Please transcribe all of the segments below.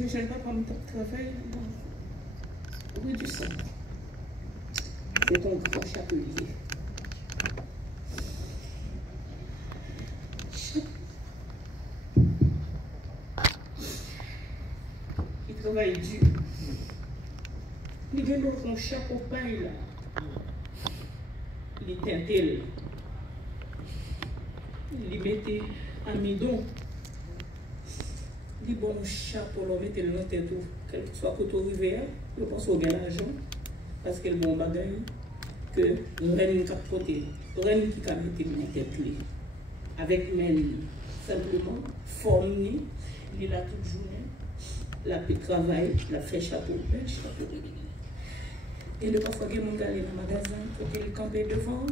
que je n'ai pas comme travail. Oui, du sang. C'est ton grand chapelier. Il travaille dur. Il vient dans son chapeau paille là. Il tintait. Il mettait amidon. Il bon chapeau, il mettait le tête tout. Quel que soit côté rivière, je pense au gain l'argent. Parce que le bon bagage que Rennes qui a porté, Rennes qui a mis dans tête avec même simplement formé, il a toute journée, la fait travail, la fait chapeau, bel chapeau. Et le parfois que mon gars est dans le magasin, côté le campé devant,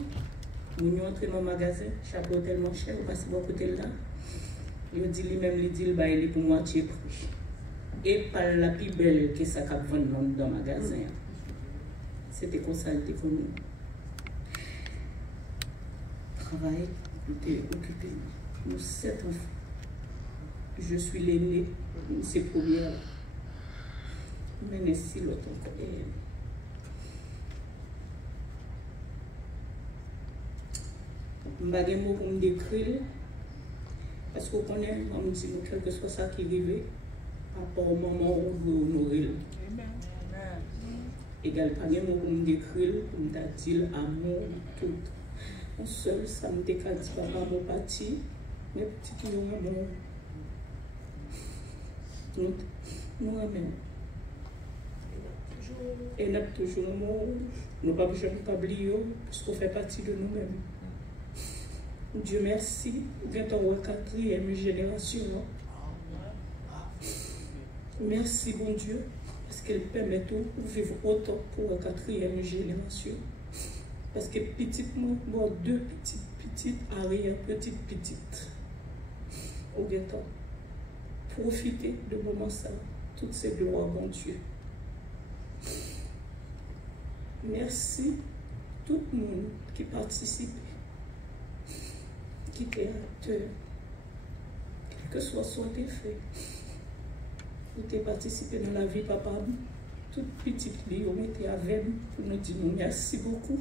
nous entrons dans le magasin, chapeau tellement cher, on passe bon côté là. Il dit lui-même, il dit il est pour moitié prix. Et par la plus belle que ça cap vendre dans le magasin. C'était comme ça, il était pour nous. Travail, j'étais occupé. Nous 7 enfants. Je suis l'aîné, c'est première. Mais si l'autre encore. Je ne sais pas mot pour me décrire. Parce qu'on connaît, on me dit, quel que soit ça qui arrive, à part au moment où vous honorez. Égal, pas de mots pour me décrire, pour me dire amour, tout. Mon seul, ça me décale, papa, mon parti, mes petits qui nous aiment. Nous aimons. Et nous avons toujours nous pas besoin de oublier, parce qu'on fait partie de nous-mêmes. Dieu merci, nous avons une 4e génération. Merci, bon Dieu, parce qu'elle permet tout de vivre autant pour une 4e génération. Parce que petitement, bon, 2 petites, arrière, petites. Au temps, profitez de moment ça, toutes ces gloires, bon Dieu. Merci tout le monde qui participe, qui est acteur, quel que soit son effet. Vous avez participé dans la vie, papa. Toute petite vie, on était avec nous pour nous dire merci beaucoup.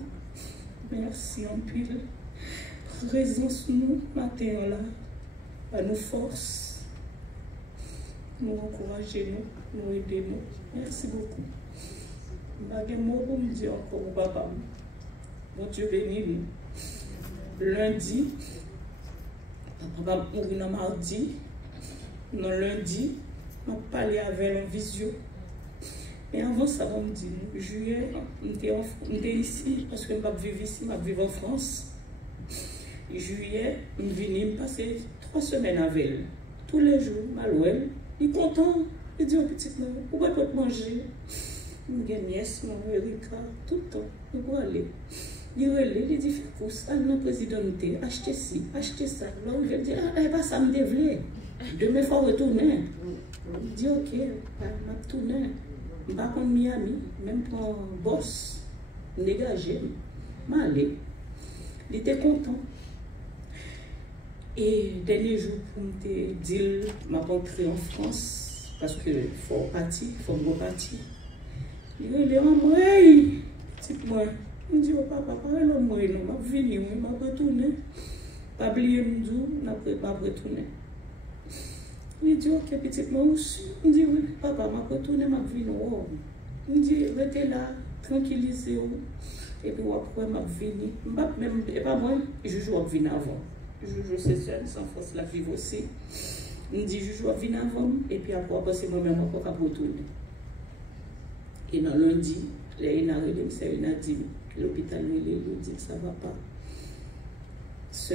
Merci en pile. Présence nous, matin là, à nos forces, nous encourager nous aider nous. Merci beaucoup. Je vais vous dire encore, papa. Mon Dieu béni nous. Lundi, papa va mourir dans mardi. Non, lundi, je vais parler avec un visio. Et avant ça, on me dit, juillet, on était ici, parce que je ne vais pas vivre ici, je vais vivre en France. Et juillet, je viens passer 3 semaines avec elle. Tous les jours, Malouel, il est content. Il dit au petit maman, pourquoi pas manger? Je dis, nièce, mon Erika, tout le temps, il va aller. Il relève, il dit, fais course, allez dans la présidente, achetez ci, achetez ça. Là, il va dire, ah, pas ça me développer. Demain, il faut retourner. Il dit, ok, je vais retourner. Je ne vais pas Miami, même pour un boss, dégagé. Je vais aller. Il était content. Et dernier jour, pour me dire, je vais rentrer en France, parce qu'il faut partir, il faut repartir. Il est en moi, petit moi. Il dit, oh papa, pas le moi, je vais venir, je vais retourner. Pas oublier, je ne vais pas retourner. Il dit, ok, petit moi aussi. Il dit, oui, papa, je vais retourner, je vais venir. Il dit, restez là, tranquillisez-vous. Et puis après, je vais venir. Et pas moi, je joue à venir avant. Je sais ça, sans force la vivre aussi. Il dit, je joue à venir avant. Et puis après, c'est moi-même encore à retourner. Et dans lundi, il a dit, l'hôpital, il dit, ça ne va pas.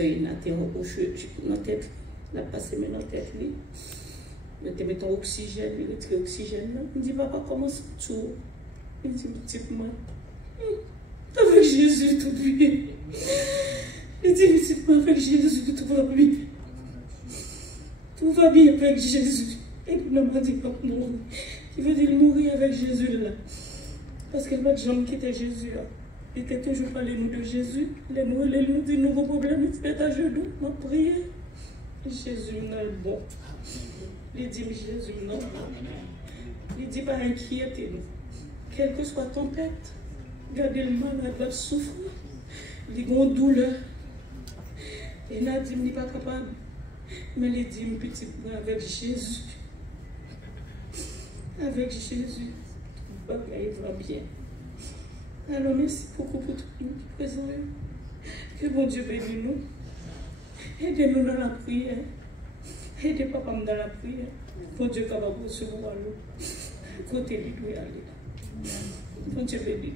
Il a interrogé dans la tête, il a passé dans la tête. Il met ton oxygène, il retire l'oxygène. Il dit, papa, comment ça tout? Il dit, petit moi, avec Jésus, tout bien. Il dit, petit moi, avec Jésus, tout va bien. Tout va bien avec Jésus. Et il m'a dit, pas mourir. Il veut dire mourir avec Jésus là. Parce que notre jambe quittait Jésus là. Il était toujours parlé nous de Jésus. Les nous dit nouveaux problèmes, il se met à genoux, m'a prié. Jésus n'est bon. Il dit Jésus non. Il dit pas inquiétez-nous. Quelle que soit tempête, regardez le malade va souffrir. Il a une douleur. Et Nadim n'est pas capable. Mais il dit, petit, avec Jésus. Avec Jésus, tout va bien. Alors merci beaucoup pour tout le monde qui est présent. Que bon Dieu bénisse nous. Aidez-nous dans la prière. Aidez papa dans la prière. Bon Dieu capable de recevoir nous. Côté lui doit aller. Bon Dieu bénisse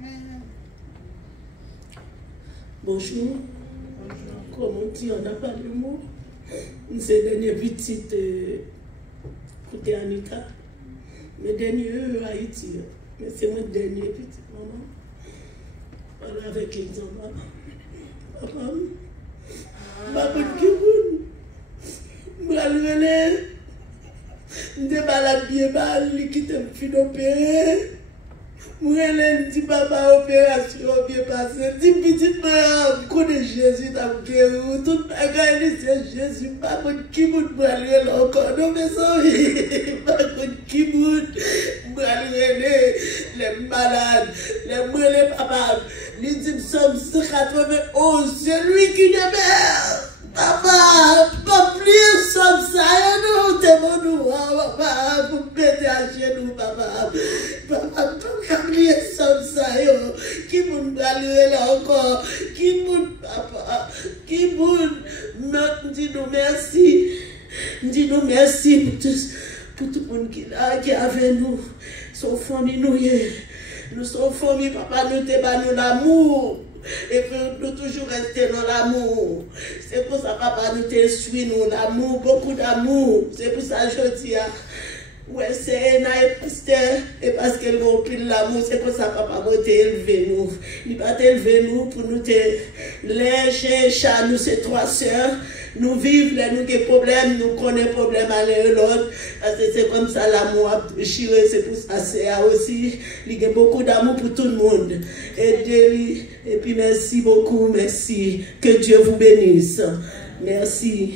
nous. Bonjour. Comme on dit, on n'a pas de mots. C'est la dernière petite côté Anita. Mes derniers Haïti. Mais c'est mon dernier petit maman. Voilà avec l'exemple. Papa, maman qui vous. Je suis malade bien mal, qui t'a fait opérer. Je dis papa, opération bien passée. Dis petit frère, connais Jésus, t'as guéri. Tout le monde c'est Jésus. Pas de qui vous aller encore. Non, mais ça, pas de qui vous aller les malades, les papas. Les dit Psaume 191, c'est lui qui demeure. Papa, pas plus Psaume ça, nous, t'es mon nous, papa, vous mettez à genoux, papa. Papa, pas oublier Psaume ça, qui vous aller là encore, qui vous, papa, qui vous, dis-nous merci. Dis-nous merci pour tout le monde qui est avec nous. Son famille, nous sommes famille, papa, nous te l'amour. Et puis nous toujours rester dans l'amour. C'est pour ça, papa, nous te suit, nous l'amour, beaucoup d'amour. C'est pour ça que je dis, ouais, c'est et parce qu'elle va pile l'amour, c'est pour ça, papa, nous t'élever nous. Il va t'élever nous pour nous te lécher, chat, nous, c'est trois sœurs. Nous vivons, nous avons des problèmes, nous connaissons des problèmes à l'un et l'autre. Parce que c'est comme ça l'amour a chiré, c'est pour ça c'est aussi. Il y a beaucoup d'amour pour tout le monde. Aidez-lui. Et puis merci beaucoup, merci. Que Dieu vous bénisse. Merci.